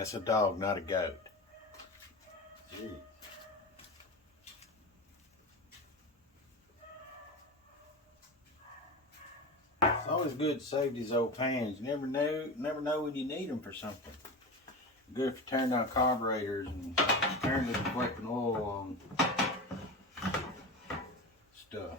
That's a dog, not a goat. Jeez. It's always good to save these old pans. You never know when you need them for something. Good for tearing down carburetors and turning and collecting oil on stuff.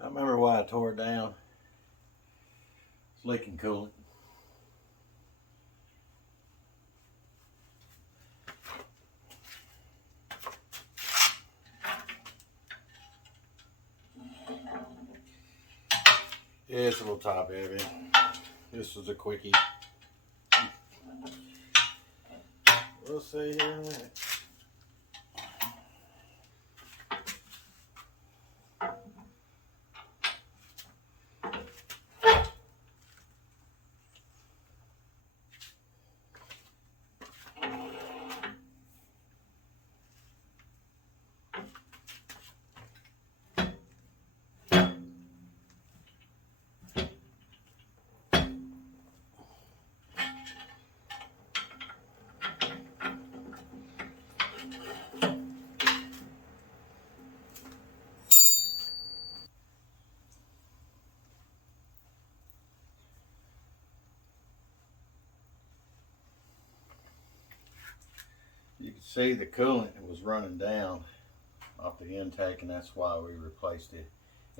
I remember why I tore it down. It's leaking coolant. Yeah, it's a little top heavy. This was a quickie. We'll see here in a minute. You can see the coolant was running down off the intake, and that's why we replaced the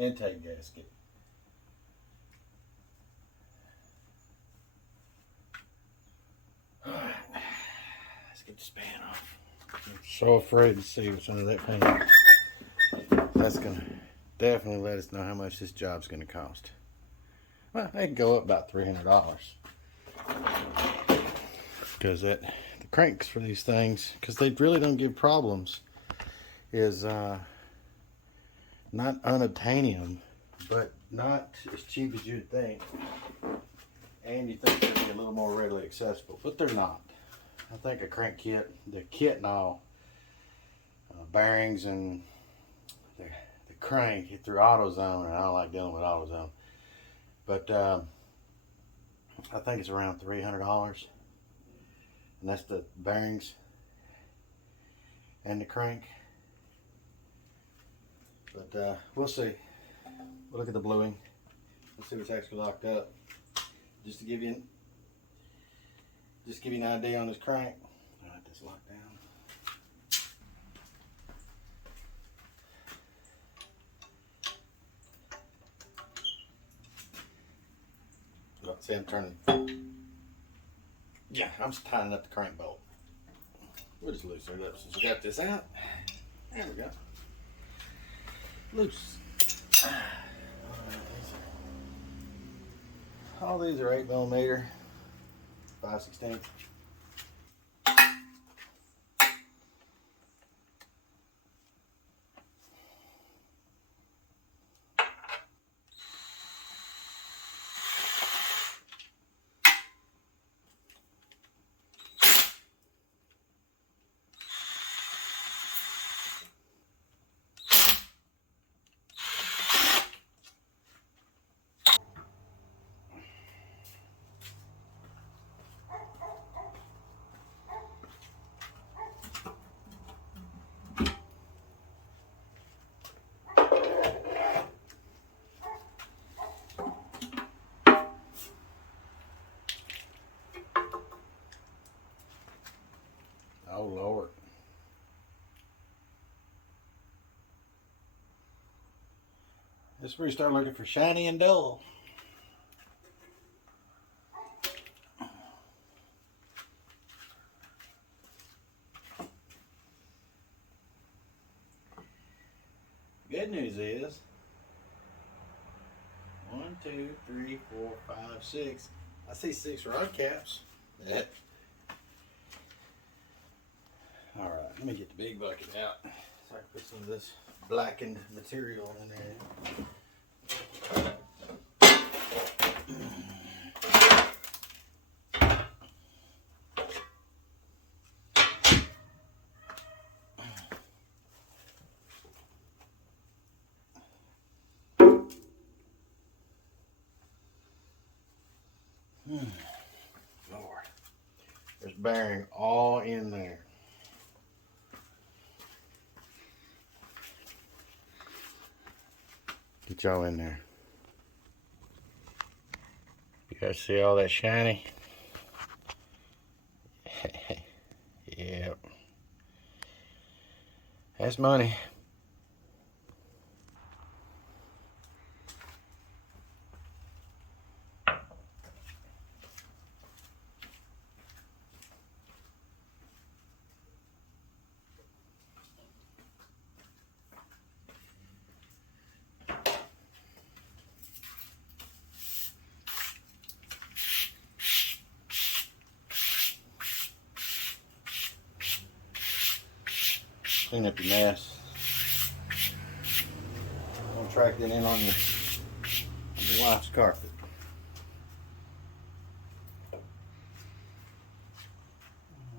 intake gasket. All right, let's get the span off. I'm so afraid to see what's under that pan. That's gonna definitely let us know how much this job's gonna cost. Well, it can go up about $300 because the cranks for these things, because they really don't give problems, is not unobtainium, but not as cheap as you'd think. And you think they'd be a little more readily accessible, but they're not. I think a crank kit, the kit and all, bearings and the crank through AutoZone, and I don't like dealing with AutoZone, but I think it's around $300, and that's the bearings and the crank. But we'll see. We'll look at the bluing. Let's see what's actually locked up. Just to give you an idea on this crank. All right, this locked down. See, I'm turning. Yeah, I'm just tying up the crank bolt. We'll just loosen it up since we got this out. There we go. Loose. All these are 8mm, 5/16. Oh Lord. This is where you start looking for shiny and dull. Good news is 1, 2, 3, 4, 5, 6. I see 6 rod caps. All right, let me get the big bucket out so I can put some of this blackened material in there. Lord, there's bearing all in there. Get y'all in there. You guys see all that shiny? Yep. That's money. Clean up your mess. Don't track that in on your wife's carpet.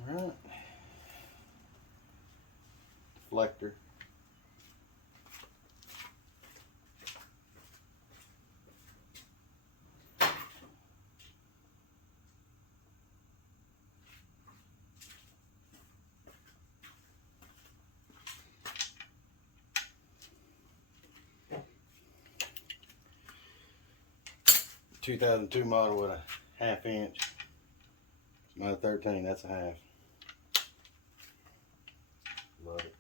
Alright. Deflector. '2002 model with a 1/2 inch. It's not a 13, that's a 1/2. Love it.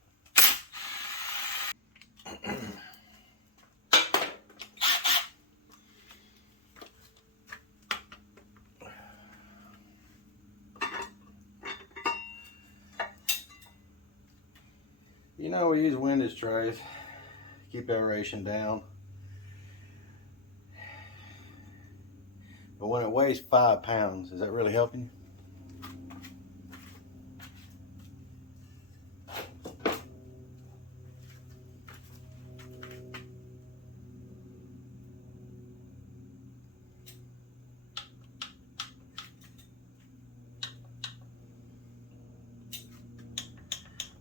You know, we use windage trays, keep aeration down. But when it weighs 5 pounds, is that really helping you?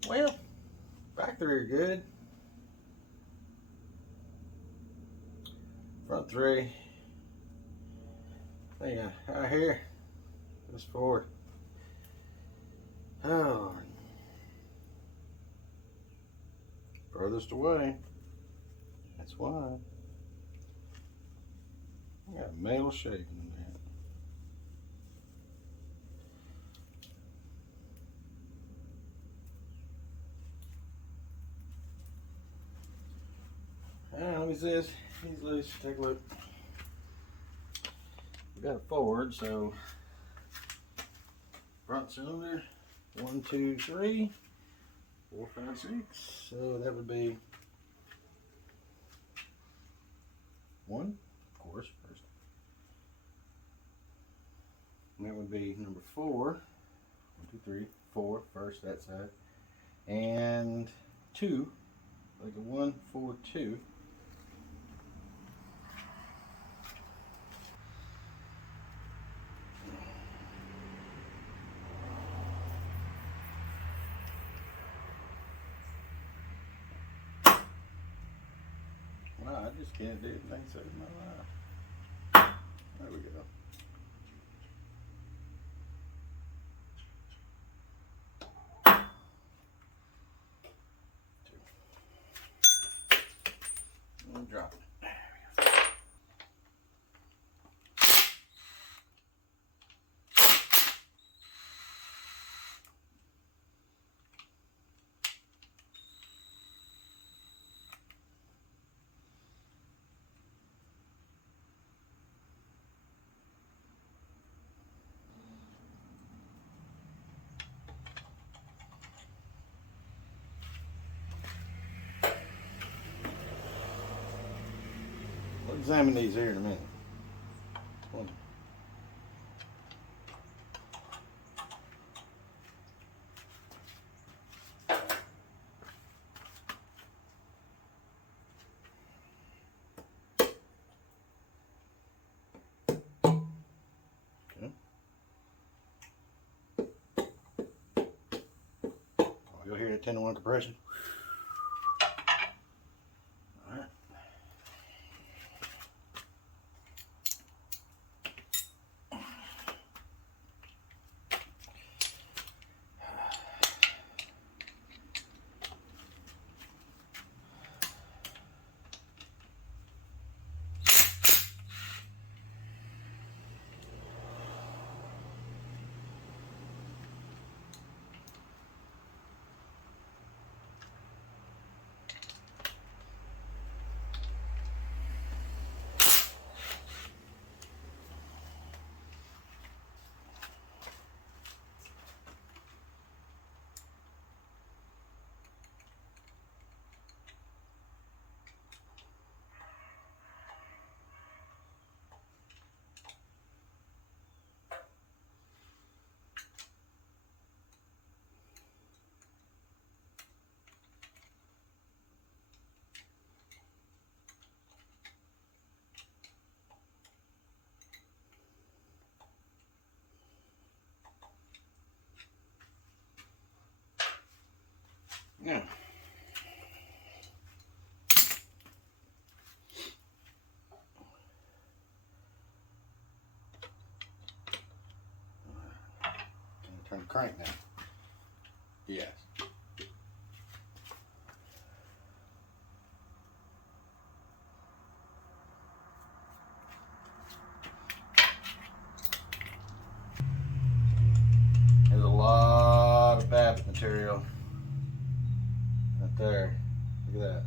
Well, back three are good. Front three. Yeah, right here. This forward. Oh, furthest away. That's why. I got metal shaving in there. Let me see this. He's loose. Take a look. We got a Ford, so front cylinder 1, 2, 3, 4, 5, 6. So that would be 1, of course, first. And that would be number 4. 1, 2, 3, 4, first that side. And 2, like a 1, 4, 2. Wow, I just can't do things saving my life. There we go. And drop it. We'll examine these here in a minute. Okay, 10 to 1 compression. All right. Now, turn the crank now. Yes. There's a lot of babbitt material right there. Look at that.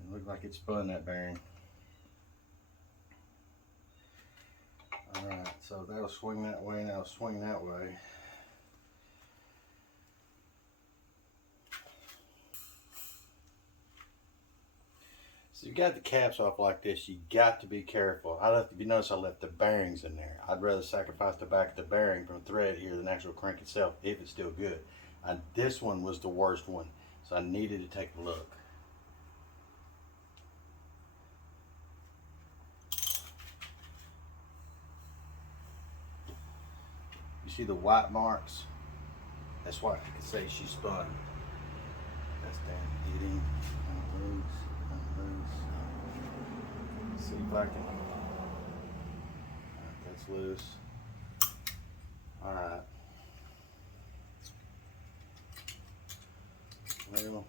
It looked like it spun that bearing. Alright, so that'll swing that way and that'll swing that way. So you got the caps off like this, you got to be careful. If you notice, I left the bearings in there. I'd rather sacrifice the back of the bearing from thread here than the actual crank itself if it's still good. This one was the worst one, so I needed to take a look. You see the white marks? That's why I can say she spun. That's down hitting, unloose. See if I can. That's loose. Alright. Well,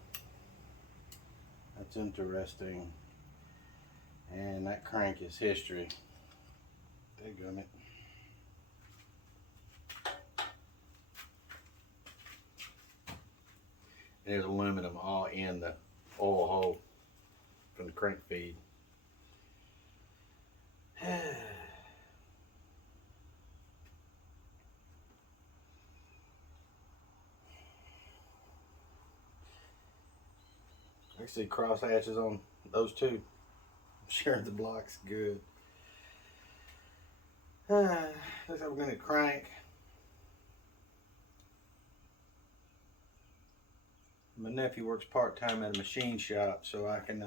that's interesting. And that crank is history. Daggum it. There's aluminum all in the oil hole from the crank feed. I see cross hatches on those two. I'm sure the block's good. Looks like we're going to crank. My nephew works part-time at a machine shop, so I can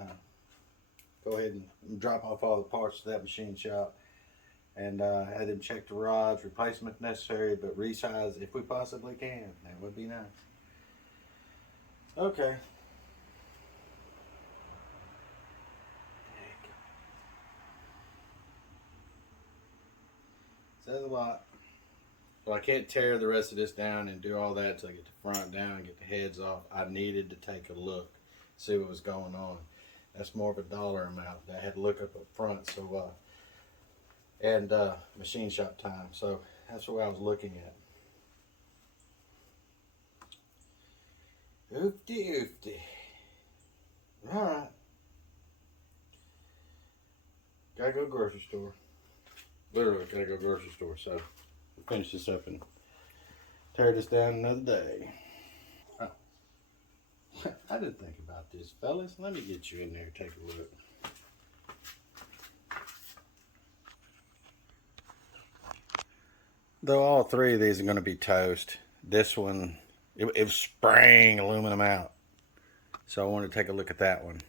go ahead and drop off all the parts to that machine shop and have them check the rods, replacement necessary, but resize if we possibly can. That would be nice. Okay. Says a lot. So I can't tear the rest of this down and do all that until I get the front down and get the heads off. I needed to take a look, see what was going on. That's more of a dollar amount. I had to look up front, so and machine shop time. So that's what I was looking at. Oofty oofty. All right. Gotta go grocery store. Literally gotta go grocery store. So we'll finish this up and tear this down another day. I didn't think about this, fellas. Let me get you in there and take a look. Though all three of these are going to be toast, this one, it was spraying aluminum out. So I wanted to take a look at that one.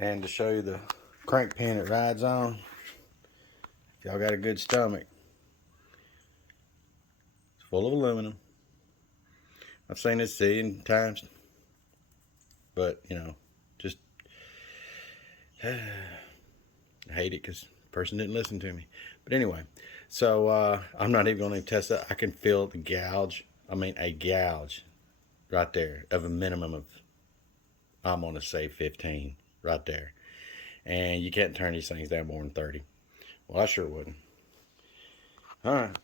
And to show you the crank pin it rides on, if y'all got a good stomach, it's full of aluminum. I've seen this in times, but you know, just I hate it because the person didn't listen to me. But anyway, so I'm not even going to test that. I can feel the gouge. I mean, a gouge right there of a minimum of, I'm going to say 15 right there. And you can't turn these things down more than 30. Well, I sure wouldn't. All right.